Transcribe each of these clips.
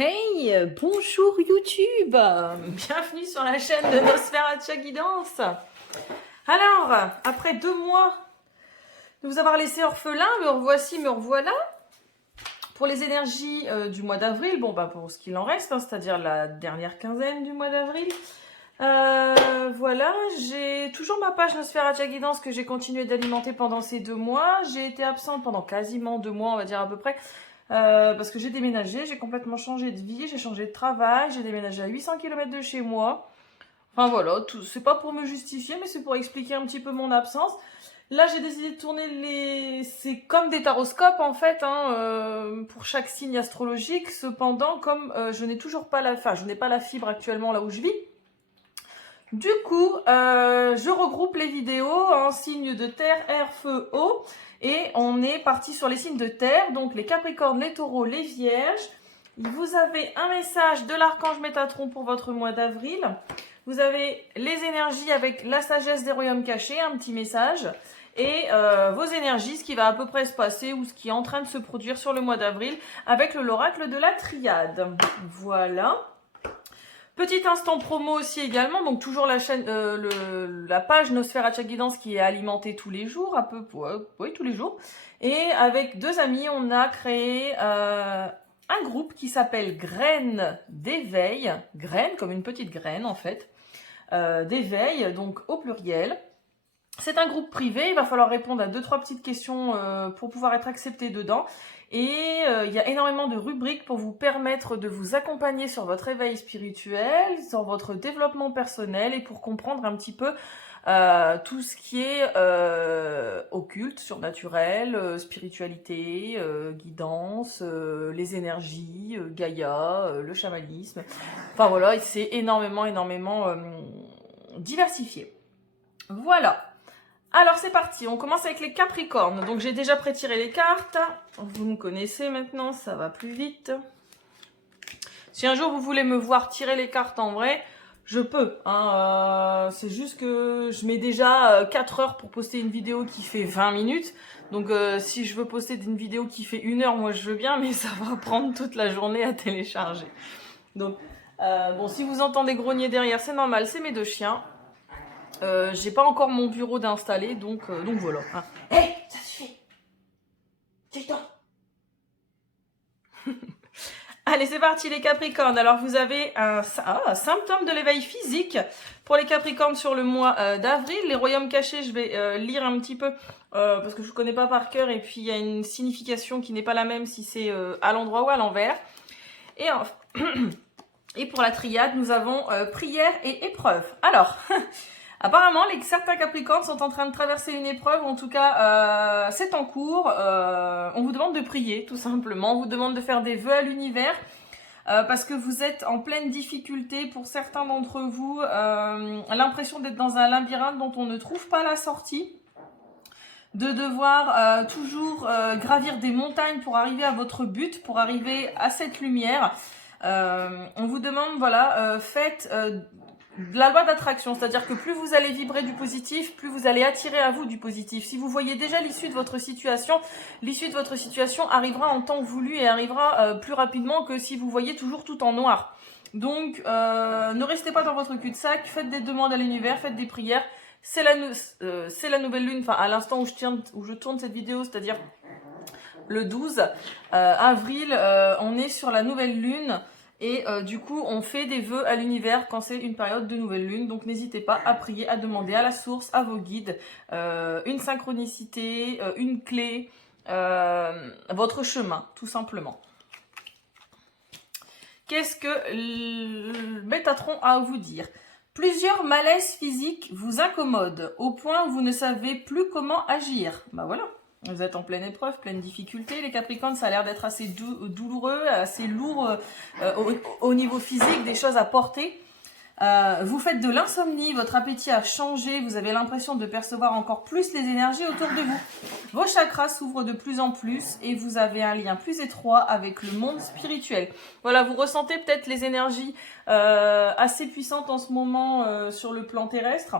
Hey, bonjour YouTube, bienvenue sur la chaîne de Nosferatu Guidance. Alors, après 2 mois de vous avoir laissé orphelin, me revoici, me revoilà. Pour les énergies du mois d'avril, pour ce qu'il en reste, c'est-à-dire la dernière quinzaine du mois d'avril, voilà, j'ai toujours ma page Nosferatu Guidance que j'ai continué d'alimenter pendant ces 2 mois. J'ai été absente pendant quasiment 2 mois, on va dire à peu près. Parce que j'ai déménagé, j'ai complètement changé de vie, j'ai changé de travail, j'ai déménagé à 800 km de chez moi. Enfin voilà, c'est pas pour me justifier, mais c'est pour expliquer un petit peu mon absence. Là, j'ai décidé de tourner c'est comme des taroscopes en fait, pour chaque signe astrologique. Cependant, comme je n'ai toujours pas je n'ai pas la fibre actuellement là où je vis. Du coup, je regroupe les vidéos en signes de terre, air, feu, eau. Et on est parti sur les signes de terre, donc les capricornes, les taureaux, les vierges. Vous avez un message de l'archange Métatron pour votre mois d'avril. Vous avez les énergies avec la sagesse des royaumes cachés, un petit message. Et vos énergies, ce qui va à peu près se passer ou ce qui est en train de se produire sur le mois d'avril avec l'oracle de la triade. Voilà. Petit instant promo aussi également, donc toujours la chaîne, la page Nosferatu Guidance qui est alimentée tous les jours, oui, tous les jours. Et avec 2 amis, on a créé un groupe qui s'appelle Graines d'éveil, graines comme une petite graine en fait, d'éveil, donc au pluriel. C'est un groupe privé, il va falloir répondre à 2-3 petites questions pour pouvoir être accepté dedans. Et il y a énormément de rubriques pour vous permettre de vous accompagner sur votre éveil spirituel, sur votre développement personnel et pour comprendre un petit peu tout ce qui est occulte, surnaturel, spiritualité, guidance, les énergies, Gaïa, le chamanisme. Enfin voilà, c'est énormément diversifié. Voilà. Alors c'est parti, on commence avec les capricornes. Donc j'ai déjà pré-tiré les cartes. Vous me connaissez maintenant, ça va plus vite. Si un jour vous voulez me voir tirer les cartes en vrai, je peux. C'est juste que je mets déjà 4 heures pour poster une vidéo qui fait 20 minutes. Donc si je veux poster une vidéo qui fait 1 heure, moi je veux bien, mais ça va prendre toute la journée à télécharger. Donc bon, si vous entendez grogner derrière, c'est normal, c'est mes 2 chiens. J'ai pas encore mon bureau d'installer, donc voilà. Hey, ça suffit. Tais-toi. Allez, c'est parti les Capricornes. Alors vous avez un symptôme de l'éveil physique pour les Capricornes sur le mois d'avril. Les royaumes cachés, je vais lire un petit peu parce que je ne connais pas par cœur et puis il y a une signification qui n'est pas la même si c'est à l'endroit ou à l'envers. Et pour la triade, nous avons prière et épreuve. Alors, apparemment, certains Capricornes sont en train de traverser une épreuve, en tout cas, c'est en cours. On vous demande de prier, tout simplement. On vous demande de faire des vœux à l'univers, parce que vous êtes en pleine difficulté. Pour certains d'entre vous, l'impression d'être dans un labyrinthe dont on ne trouve pas la sortie. De devoir toujours gravir des montagnes pour arriver à votre but, pour arriver à cette lumière. On vous demande, voilà, faites de la loi d'attraction, c'est-à-dire que plus vous allez vibrer du positif, plus vous allez attirer à vous du positif. Si vous voyez déjà l'issue de votre situation arrivera en temps voulu et arrivera plus rapidement que si vous voyez toujours tout en noir. Donc, ne restez pas dans votre cul-de-sac, faites des demandes à l'univers, faites des prières. C'est la nouvelle lune, enfin à l'instant où je tourne cette vidéo, c'est-à-dire le 12 avril, on est sur la nouvelle lune. Et du coup, on fait des vœux à l'univers quand c'est une période de nouvelle lune. Donc n'hésitez pas à prier, à demander à la source, à vos guides, une synchronicité, une clé, votre chemin, tout simplement. Qu'est-ce que Métatron a à vous dire ? Plusieurs malaises physiques vous incommodent, au point où vous ne savez plus comment agir. Bah voilà. Vous êtes en pleine épreuve, pleine difficulté. Les Capricornes, ça a l'air d'être assez douloureux, assez lourd au niveau physique, des choses à porter. Vous faites de l'insomnie, votre appétit a changé, vous avez l'impression de percevoir encore plus les énergies autour de vous. Vos chakras s'ouvrent de plus en plus et vous avez un lien plus étroit avec le monde spirituel. Voilà, vous ressentez peut-être les énergies assez puissantes en ce moment sur le plan terrestre.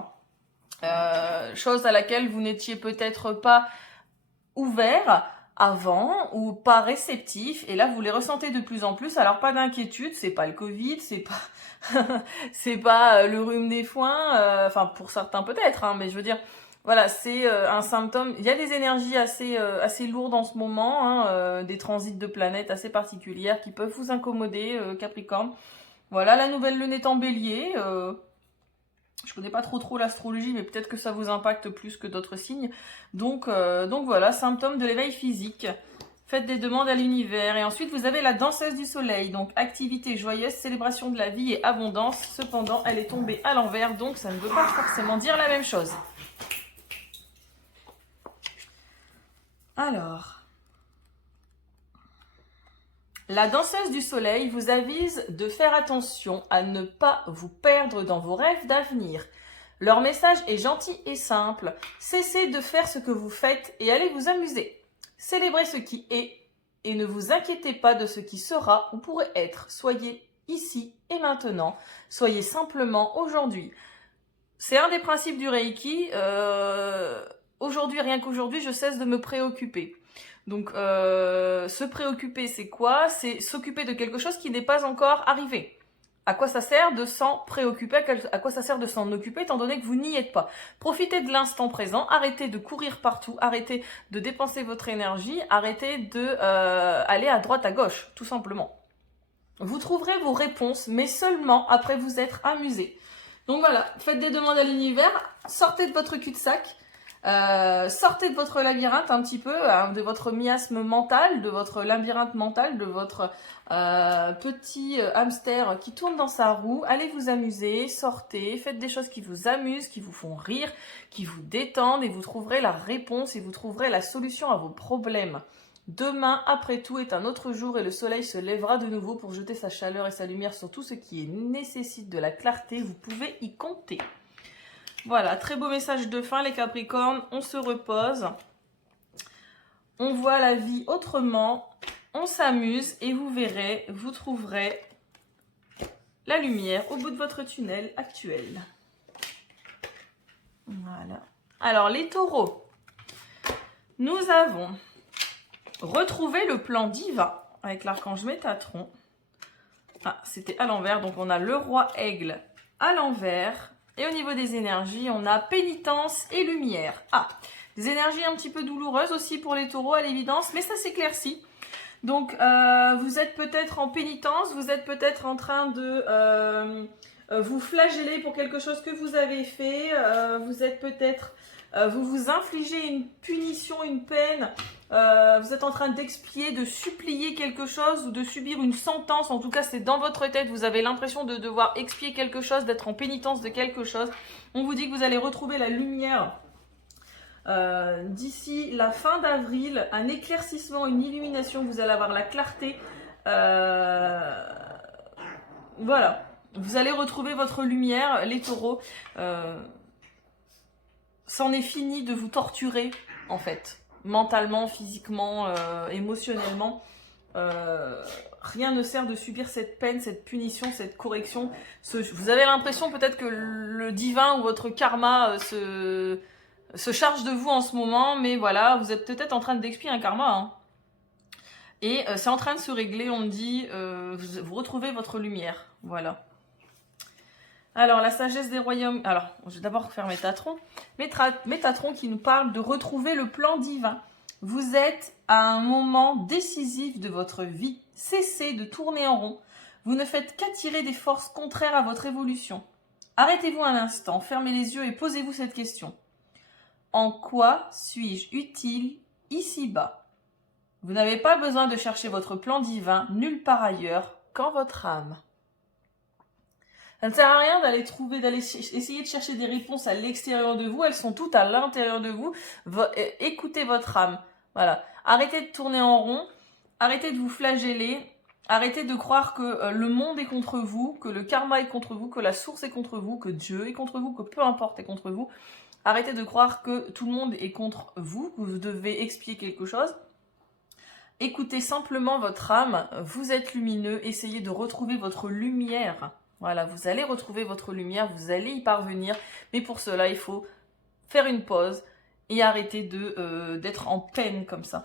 Chose à laquelle vous n'étiez peut-être pas ouvert. avant ou pas réceptifs, et là vous les ressentez de plus en plus. Alors pas d'inquiétude, c'est pas le Covid, c'est pas c'est pas le rhume des foins, enfin pour certains peut-être, hein, mais je veux dire voilà, c'est un symptôme. Il y a des énergies assez lourdes en ce moment, hein, des transits de planètes assez particulières qui peuvent vous incommoder, Capricorne. Voilà, la nouvelle lune est en Bélier. Je connais pas trop l'astrologie, mais peut-être que ça vous impacte plus que d'autres signes. Donc voilà, symptômes de l'éveil physique. Faites des demandes à l'univers. Et ensuite, vous avez la danseuse du soleil. Donc, activité joyeuse, célébration de la vie et abondance. Cependant, elle est tombée à l'envers, donc ça ne veut pas forcément dire la même chose. Alors... La danseuse du soleil vous avise de faire attention à ne pas vous perdre dans vos rêves d'avenir. Leur message est gentil et simple. Cessez de faire ce que vous faites et allez vous amuser. Célébrez ce qui est et ne vous inquiétez pas de ce qui sera ou pourrait être. Soyez ici et maintenant. Soyez simplement aujourd'hui. C'est un des principes du Reiki. Aujourd'hui, rien qu'aujourd'hui, je cesse de me préoccuper. Donc, se préoccuper, c'est quoi? C'est s'occuper de quelque chose qui n'est pas encore arrivé. À quoi ça sert de s'en préoccuper? À quoi ça sert de s'en occuper étant donné que vous n'y êtes pas? Profitez de l'instant présent, arrêtez de courir partout, arrêtez de dépenser votre énergie, arrêtez de aller à droite à gauche, tout simplement. Vous trouverez vos réponses, mais seulement après vous être amusé. Donc voilà, faites des demandes à l'univers, sortez de votre cul-de-sac, sortez de votre labyrinthe un petit peu, de votre miasme mental, de votre labyrinthe mental, de votre petit hamster qui tourne dans sa roue. Allez vous amuser, sortez, faites des choses qui vous amusent, qui vous font rire, qui vous détendent et vous trouverez la réponse et vous trouverez la solution à vos problèmes. Demain, après tout, est un autre jour et le soleil se lèvera de nouveau pour jeter sa chaleur et sa lumière sur tout ce qui nécessite de la clarté. Vous pouvez y compter. Voilà, très beau message de fin les Capricornes, on se repose, on voit la vie autrement, on s'amuse et vous verrez, vous trouverez la lumière au bout de votre tunnel actuel. Voilà. Alors les taureaux, nous avons retrouvé le plan divin avec l'archange Métatron. Ah, c'était à l'envers, donc on a le roi aigle à l'envers. Et au niveau des énergies, on a pénitence et lumière. Ah, des énergies un petit peu douloureuses aussi pour les taureaux à l'évidence, mais ça s'éclaircit. Donc, vous êtes peut-être en pénitence, vous êtes peut-être en train de vous flageller pour quelque chose que vous avez fait. Vous êtes peut-être, vous vous infligez une punition, une peine. Vous êtes en train d'expier, de supplier quelque chose ou de subir une sentence. En tout cas, c'est dans votre tête. Vous avez l'impression de devoir expier quelque chose, d'être en pénitence de quelque chose. On vous dit que vous allez retrouver la lumière d'ici la fin d'avril. Un éclaircissement, une illumination. Vous allez avoir la clarté. Voilà. Vous allez retrouver votre lumière, les taureaux. C'en est fini de vous torturer, en fait. Mentalement, physiquement, émotionnellement, rien ne sert de subir cette peine, cette punition, cette correction. Vous avez l'impression peut-être que le divin ou votre karma se charge de vous en ce moment, mais voilà, vous êtes peut-être en train d'expier un karma. Hein. Et c'est en train de se régler, on me dit, vous retrouvez votre lumière. Voilà. Alors, la sagesse des royaumes... Alors, je vais d'abord faire Métatron. Métatron qui nous parle de retrouver le plan divin. Vous êtes à un moment décisif de votre vie. Cessez de tourner en rond. Vous ne faites qu'attirer des forces contraires à votre évolution. Arrêtez-vous un instant, fermez les yeux et posez-vous cette question. En quoi suis-je utile ici-bas? Vous n'avez pas besoin de chercher votre plan divin nulle part ailleurs qu'en votre âme. Ça ne sert à rien d'aller essayer de chercher des réponses à l'extérieur de vous. Elles sont toutes à l'intérieur de vous. Écoutez votre âme. Voilà. Arrêtez de tourner en rond. Arrêtez de vous flageller. Arrêtez de croire que le monde est contre vous, que le karma est contre vous, que la source est contre vous, que Dieu est contre vous, que peu importe est contre vous. Arrêtez de croire que tout le monde est contre vous, que vous devez expier quelque chose. Écoutez simplement votre âme. Vous êtes lumineux. Essayez de retrouver votre lumière. Voilà, vous allez retrouver votre lumière, vous allez y parvenir, mais pour cela, il faut faire une pause et arrêter d'être en peine comme ça.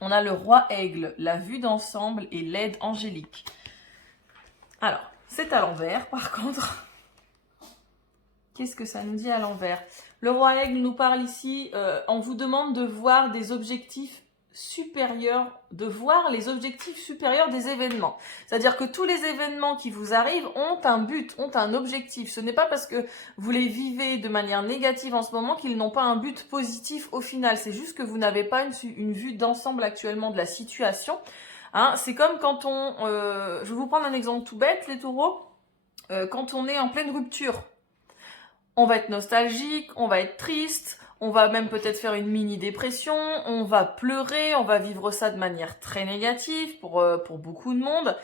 On a le roi aigle, la vue d'ensemble et l'aide angélique. Alors, c'est à l'envers par contre. Qu'est-ce que ça nous dit à l'envers? Le roi aigle nous parle ici, on vous demande de voir des objectifs supérieurs, de voir les objectifs supérieurs des événements. C'est-à-dire que tous les événements qui vous arrivent ont un but, ont un objectif. Ce n'est pas parce que vous les vivez de manière négative en ce moment qu'ils n'ont pas un but positif au final. C'est juste que vous n'avez pas une vue d'ensemble actuellement de la situation. Hein, c'est comme quand je vais vous prendre un exemple tout bête, les taureaux. Quand on est en pleine rupture, on va être nostalgique, on va être triste, on va même peut-être faire une mini-dépression, on va pleurer, on va vivre ça de manière très négative pour beaucoup de monde.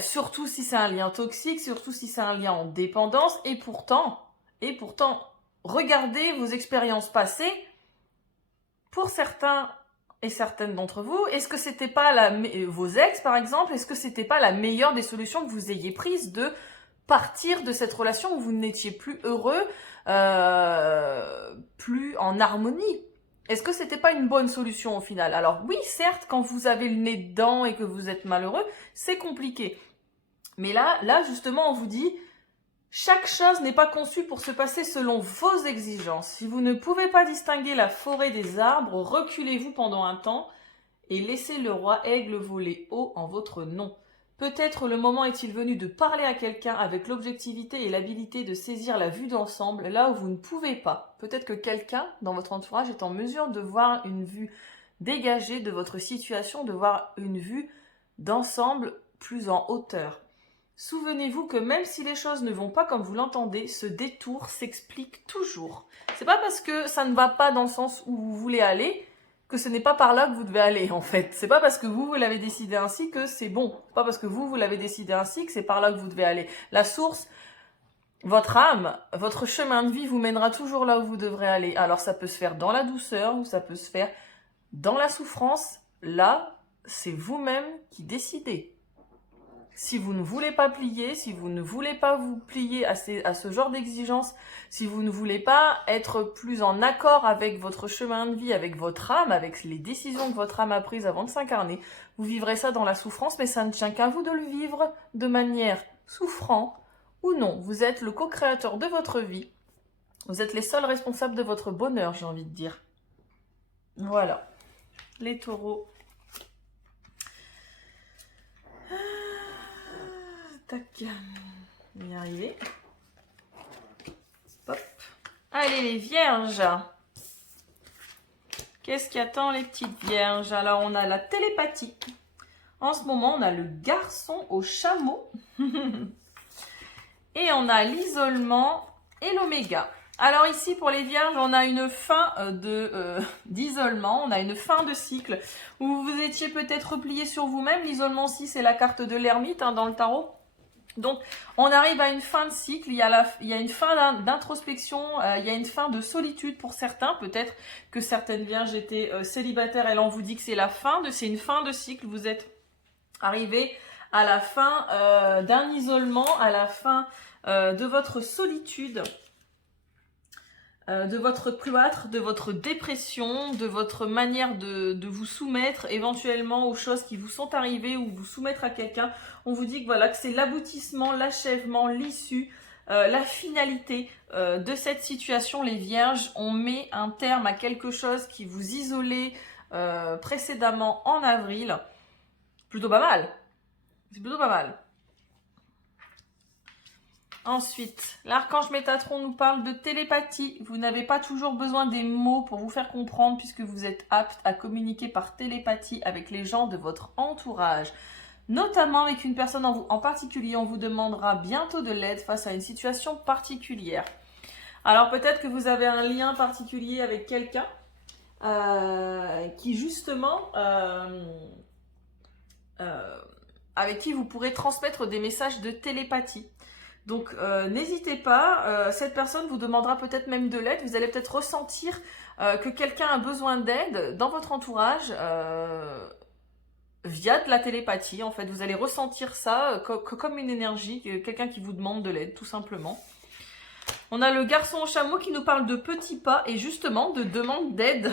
Surtout si c'est un lien toxique, surtout si c'est un lien en dépendance. Et pourtant, regardez vos expériences passées. Pour certains et certaines d'entre vous, est-ce que c'était pas vos ex par exemple, est-ce que c'était pas la meilleure des solutions que vous ayez prises de partir de cette relation où vous n'étiez plus heureux, plus en harmonie? Est-ce que c'était pas une bonne solution au final? Alors oui, certes, quand vous avez le nez dedans et que vous êtes malheureux, c'est compliqué. Mais là, justement, on vous dit, chaque chose n'est pas conçue pour se passer selon vos exigences. Si vous ne pouvez pas distinguer la forêt des arbres, reculez-vous pendant un temps et laissez le roi aigle voler haut en votre nom. Peut-être le moment est-il venu de parler à quelqu'un avec l'objectivité et l'habilité de saisir la vue d'ensemble là où vous ne pouvez pas. Peut-être que quelqu'un dans votre entourage est en mesure de voir une vue dégagée de votre situation, de voir une vue d'ensemble plus en hauteur. Souvenez-vous que même si les choses ne vont pas comme vous l'entendez, ce détour s'explique toujours. C'est pas parce que ça ne va pas dans le sens où vous voulez aller que ce n'est pas par là que vous devez aller, en fait. C'est pas parce que vous l'avez décidé ainsi que c'est bon. C'est pas parce que vous l'avez décidé ainsi que c'est par là que vous devez aller. La source, votre âme, votre chemin de vie vous mènera toujours là où vous devrez aller. Alors ça peut se faire dans la douceur ou ça peut se faire dans la souffrance. Là, c'est vous-même qui décidez. Si vous ne voulez pas plier, si vous ne voulez pas vous plier à ce genre d'exigence, si vous ne voulez pas être plus en accord avec votre chemin de vie, avec votre âme, avec les décisions que votre âme a prises avant de s'incarner, vous vivrez ça dans la souffrance, mais ça ne tient qu'à vous de le vivre de manière souffrant ou non. Vous êtes le co-créateur de votre vie. Vous êtes les seuls responsables de votre bonheur, j'ai envie de dire. Voilà. Les taureaux. Tac, on va y arriver. Hop. Allez les vierges. Qu'est-ce qui attend les petites vierges? Alors on a la télépathie. En ce moment on a le garçon au chameau. Et on a l'isolement et l'oméga. Alors ici pour les vierges on a une fin d'isolement, on a une fin de cycle où vous étiez peut-être replié sur vous-même. L'isolement aussi c'est la carte de l'ermite dans le tarot. Donc, on arrive à une fin de cycle, il y a une fin d'introspection, il y a une fin de solitude pour certains. Peut-être que certaines vierges étaient célibataires et là on vous dit que c'est c'est une fin de cycle. Vous êtes arrivé à la fin d'un isolement, à la fin de votre solitude, de votre cloître, de votre dépression, de votre manière de vous soumettre éventuellement aux choses qui vous sont arrivées ou vous soumettre à quelqu'un. On vous dit que voilà, que c'est l'aboutissement, l'achèvement, l'issue, la finalité de cette situation. Les vierges, on met un terme à quelque chose qui vous isolait précédemment en avril. Plutôt pas mal. C'est plutôt pas mal. Ensuite, l'archange Métatron nous parle de télépathie. Vous n'avez pas toujours besoin des mots pour vous faire comprendre puisque vous êtes apte à communiquer par télépathie avec les gens de votre entourage. Notamment avec une personne en particulier, on vous demandera bientôt de l'aide face à une situation particulière. Alors peut-être que vous avez un lien particulier avec quelqu'un qui justement... avec qui vous pourrez transmettre des messages de télépathie. Donc n'hésitez pas, cette personne vous demandera peut-être même de l'aide, vous allez peut-être ressentir que quelqu'un a besoin d'aide dans votre entourage via de la télépathie. En fait, vous allez ressentir ça comme une énergie, quelqu'un qui vous demande de l'aide tout simplement. On a le garçon au chameau qui nous parle de petits pas et justement de demande d'aide.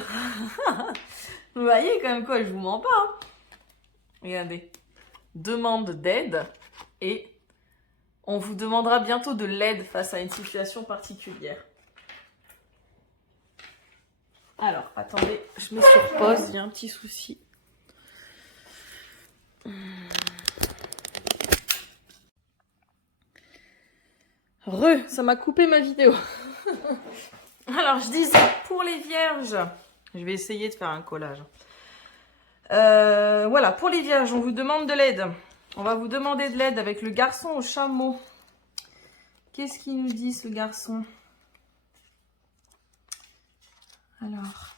Vous voyez quand même quoi, je vous mens pas. Hein. Regardez. Demande d'aide et on vous demandera bientôt de l'aide face à une situation particulière. Alors, attendez, je mets sur pause, il y a un petit souci. Ça m'a coupé ma vidéo. Alors, je disais, pour les vierges, je vais essayer de faire un collage. Voilà, pour les vierges, on vous demande de l'aide. On va vous demander de l'aide avec le garçon au chameau. Qu'est-ce qu'il nous dit, ce garçon? Alors...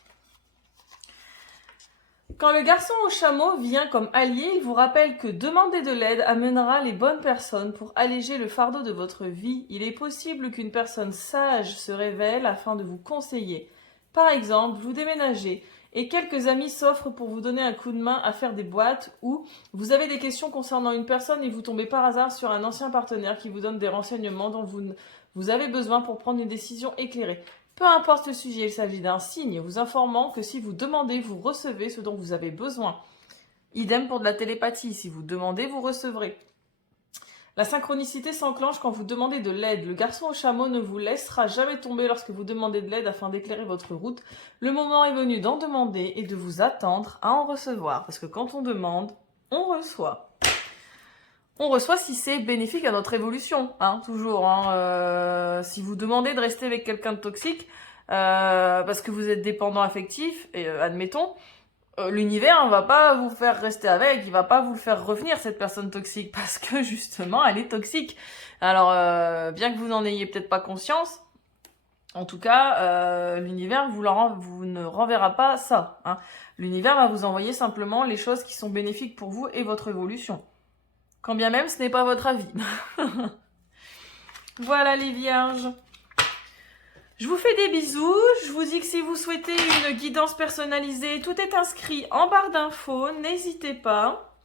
Quand le garçon au chameau vient comme allié, il vous rappelle que demander de l'aide amènera les bonnes personnes pour alléger le fardeau de votre vie. Il est possible qu'une personne sage se révèle afin de vous conseiller. Par exemple, vous déménagez et quelques amis s'offrent pour vous donner un coup de main à faire des boîtes ou vous avez des questions concernant une personne et vous tombez par hasard sur un ancien partenaire qui vous donne des renseignements dont vous avez besoin pour prendre une décision éclairée. Peu importe le sujet, il s'agit d'un signe vous informant que si vous demandez, vous recevez ce dont vous avez besoin. Idem pour de la télépathie, si vous demandez, vous recevrez. La synchronicité s'enclenche quand vous demandez de l'aide. Le garçon au chameau ne vous laissera jamais tomber lorsque vous demandez de l'aide afin d'éclairer votre route. Le moment est venu d'en demander et de vous attendre à en recevoir. Parce que quand on demande, on reçoit. On reçoit si c'est bénéfique à notre évolution, hein, toujours. Hein, si vous demandez de rester avec quelqu'un de toxique, parce que vous êtes dépendant affectif, et admettons, l'univers ne va pas vous faire rester avec, il va pas vous le faire revenir, cette personne toxique, parce que justement, elle est toxique. Alors, bien que vous n'en ayez peut-être pas conscience, en tout cas, l'univers vous ne renverra pas ça. Hein. L'univers va vous envoyer simplement les choses qui sont bénéfiques pour vous et votre évolution. Quand bien même ce n'est pas votre avis. Voilà les vierges. Je vous fais des bisous. Je vous dis que si vous souhaitez une guidance personnalisée, tout est inscrit en barre d'infos. N'hésitez pas.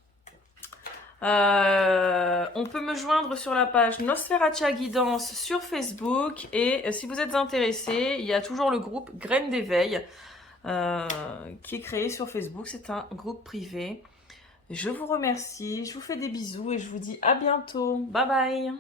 On peut me joindre sur la page Nosferatu Guidance sur Facebook. Et si vous êtes intéressé, il y a toujours le groupe Graines d'éveil qui est créé sur Facebook. C'est un groupe privé. Je vous remercie, je vous fais des bisous et je vous dis à bientôt. Bye bye.